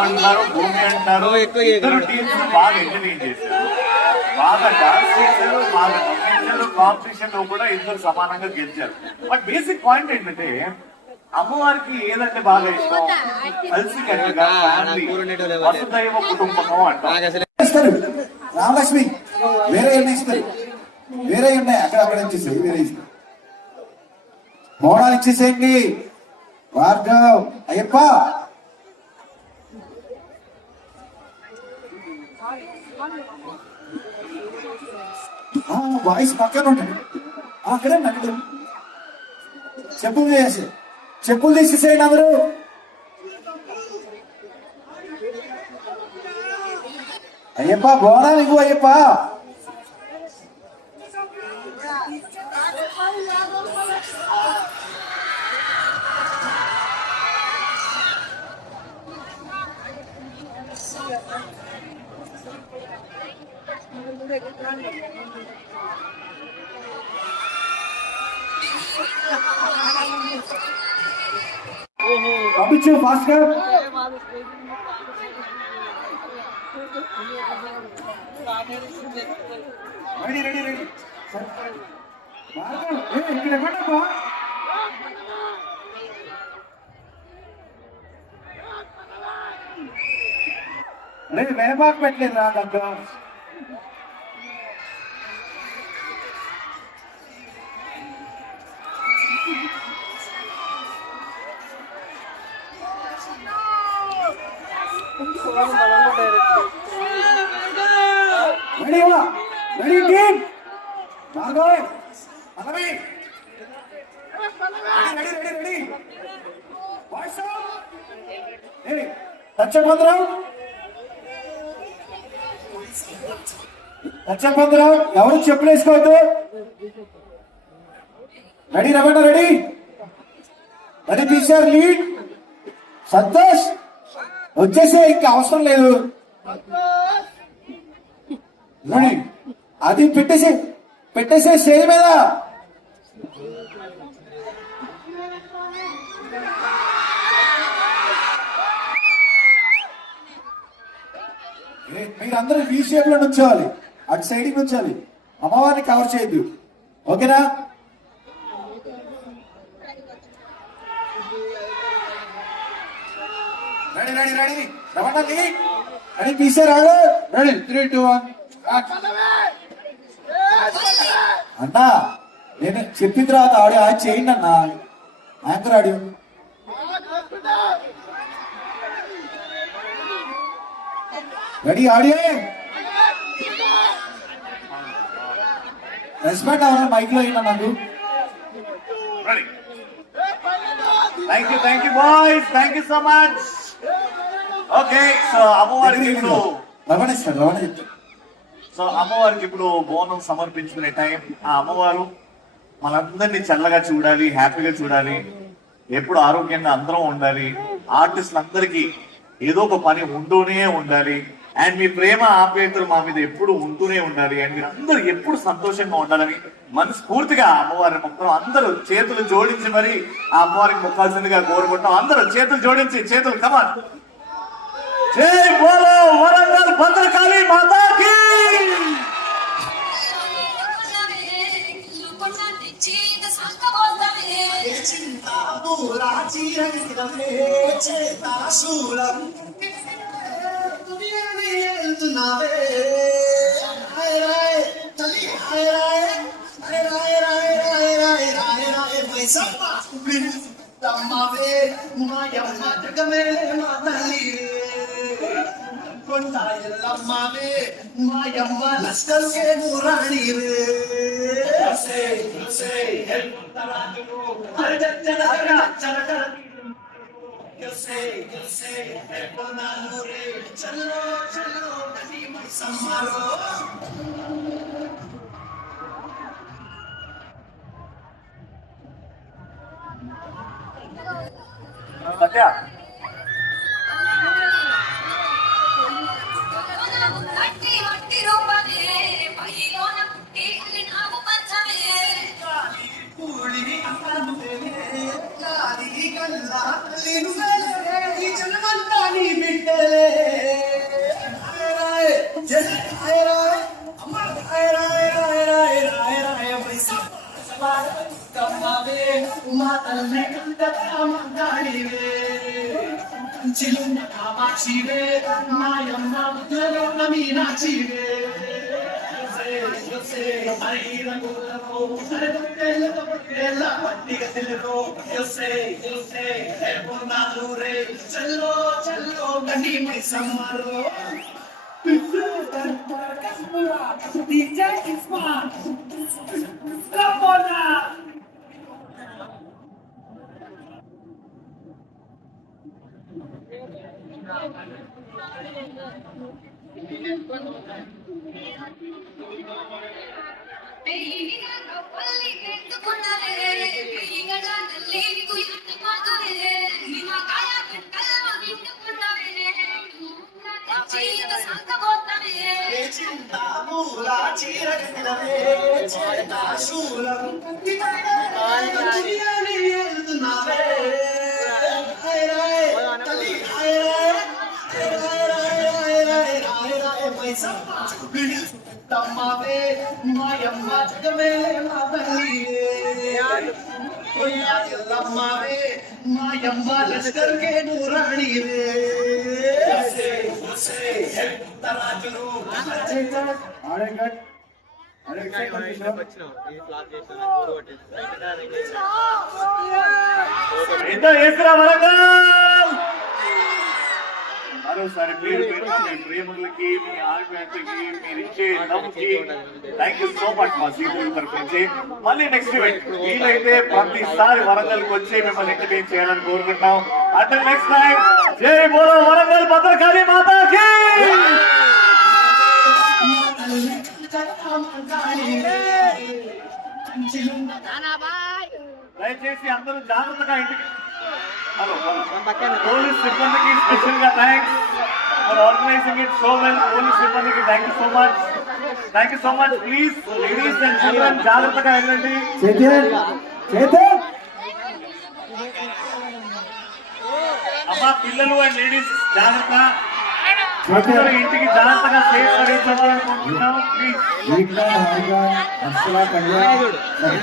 అంటున్నారు, భూమి అంటున్నారు. ఇద్దరు టీమ్స్ బాగా ఎంటర్టైన్ చేశారు, బాగా డాన్స్ చేశారు, బాగా నవ్వించారు. కాంపిటీషన్ లో కూడా ఇద్దరు సమానంగా గెలిచారు. బట్ బేసిక్ పాయింట్ ఏంటంటే అమ్మవారికి ఏదంటే బాగా ఇష్టం, కలిసి కట్టుగా ఫ్యామిలీ, వసుదైవ కుటుంబం అంటారు. రామలక్ష్మి వేరే ఇస్తారు, వేరే ఉన్నాయి అక్కడ ఇచ్చేసాయి, వేరే ఇస్తారు. మోడాలు ఇచ్చేసేయండి. భార్గవ్, అయ్యప్ప వాయిస్ పక్కన ఉంటాడు అక్కడే అక్కడ. చెప్పులు తీసేసేయండి అందరూ. అయ్యప్ప బోనాలు ఇవ్వు అయ్యప్ప. పంపించు ఫాస్ట్ గా. రెడీ రెడీ రెడీ ఇక్కడ ఇవ్వండమ్మా. అరే వేబాకు పెట్టలేదు రా దగ్గర. Ready ready team Bhargav Pallavi ready ready ready voice ఏ దచ్చపంద్రావు ఎవరు చెప్పులు వేసుకోవద్దు. Ready Ramana ready ready PCR lead. Santosh వచ్చేసే, ఇంకా అవసరం లేదు. అది పెట్టేసే స్టేజ్ మీద. మీరందరూ వీ షేప్ లో నుంచోవాలి, అటు సైడ్ నుంచాలి, అమ్మవారిని కవర్ చేయొద్దు. ఓకేనా? Ready ready ready Ramana lead. Ready PCR ఆడు. రెడీ 3, 2, 1 అన్నా. నేను చెప్పిన తర్వాత ఆడియో చేయండి అన్నా. Anchor audio ready. Audio respect అవరా మైక్ లో అయినా నాకు. Thank you boys, thank you so much. Okay, so అమ్మవారికి ఇప్పుడు అమ్మవారికి ఇప్పుడు బోనం సమర్పించుకునే టైం. ఆ అమ్మవారు మనందరినీ చల్లగా చూడాలి, హ్యాపీగా చూడాలి, ఎప్పుడు ఆరోగ్యంగా అందరం ఉండాలి. ఆర్టిస్టులు అందరికీ ఏదో ఒక పని ఉంటూనే ఉండాలి. అండ్ మీ ప్రేమ ఆప్యాయతలు మా మీద ఎప్పుడు ఉంటూనే ఉండాలి. అండ్ మీరు అందరూ ఎప్పుడు సంతోషంగా ఉండాలని మనస్ఫూర్తిగా అమ్మవారిని మొక్కడం. అందరూ చేతులు జోడించి మరి ఆ అమ్మవారికి మొక్కాల్సిందిగా కోరుకుంటాం. అందరూ చేతులు జోడించి, చేతులు కమాన్. జై బోలో వరంగల్ భద్రకాళి మాతాకి. మాయమ్మ లస్కల్కే నూరాణి చలో చలో సమ్మారో. సత్య జన్మంతా నీ బిడ్డ చిలున్న కామాక్షివే మాయమ్మ ముద్దులోన మీనాక్షివే చల్లో చల్లో గండి మై సమ్మరో DJ Isman. Come on now. చింతామూల చీరగలవే చేతాశూలం తునియాని వెళ్తున్నావే హై రాయ్ తల్లి హై రాయ్ మైసమ్మ తమ్మవే మాయమ్మ జగమే మా తల్లియే ఎల్లమ్మవే మాయమ్మ లష్కర్ కే నూరాణివే తరాజురు ఆడే కట్ అరే ఎంత చేస్తున్నా వరంగల్ మరోసారి మీరు మీ ప్రేమలకి మీ ఆత్మీయతకి మీరు ఇచ్చే నవ్వుకి థ్యాంక్ యూ సో మచ్ మా సీనియర్ తరఫు నుంచి మళ్ళీ నెక్స్ట్ ఈవెంట్ వీలైతే ప్రతిసారి వరంగల్కి వచ్చి మిమ్మల్ని ఎంటర్టైన్ చేయాలని కోరుకుంటున్నాం అంటే నెక్స్ట్ టైం జై బోలో వరంగల్ భద్రకాళి మాతాకి దయచేసి అందరూ జాగ్రత్తగా ఇంటికి హలో పోలీస్ సిబ్బందికి స్పెషల్ గా thanks for organizing it so well police సిబ్బందికి thank you so much please ladies and children జాగ్రత్తగా వెళ్ళండి చేతన్ అమ్మా పిల్లలు అండ్ లేడీస్ జాగ్రత్త అందరూ ఇంటికి జాగ్రత్తగా సేఫ్ గా రీచ్ అవ్వాలనుకుంటున్నాం ప్లీజ్ వీక్లా కళ్యాణ్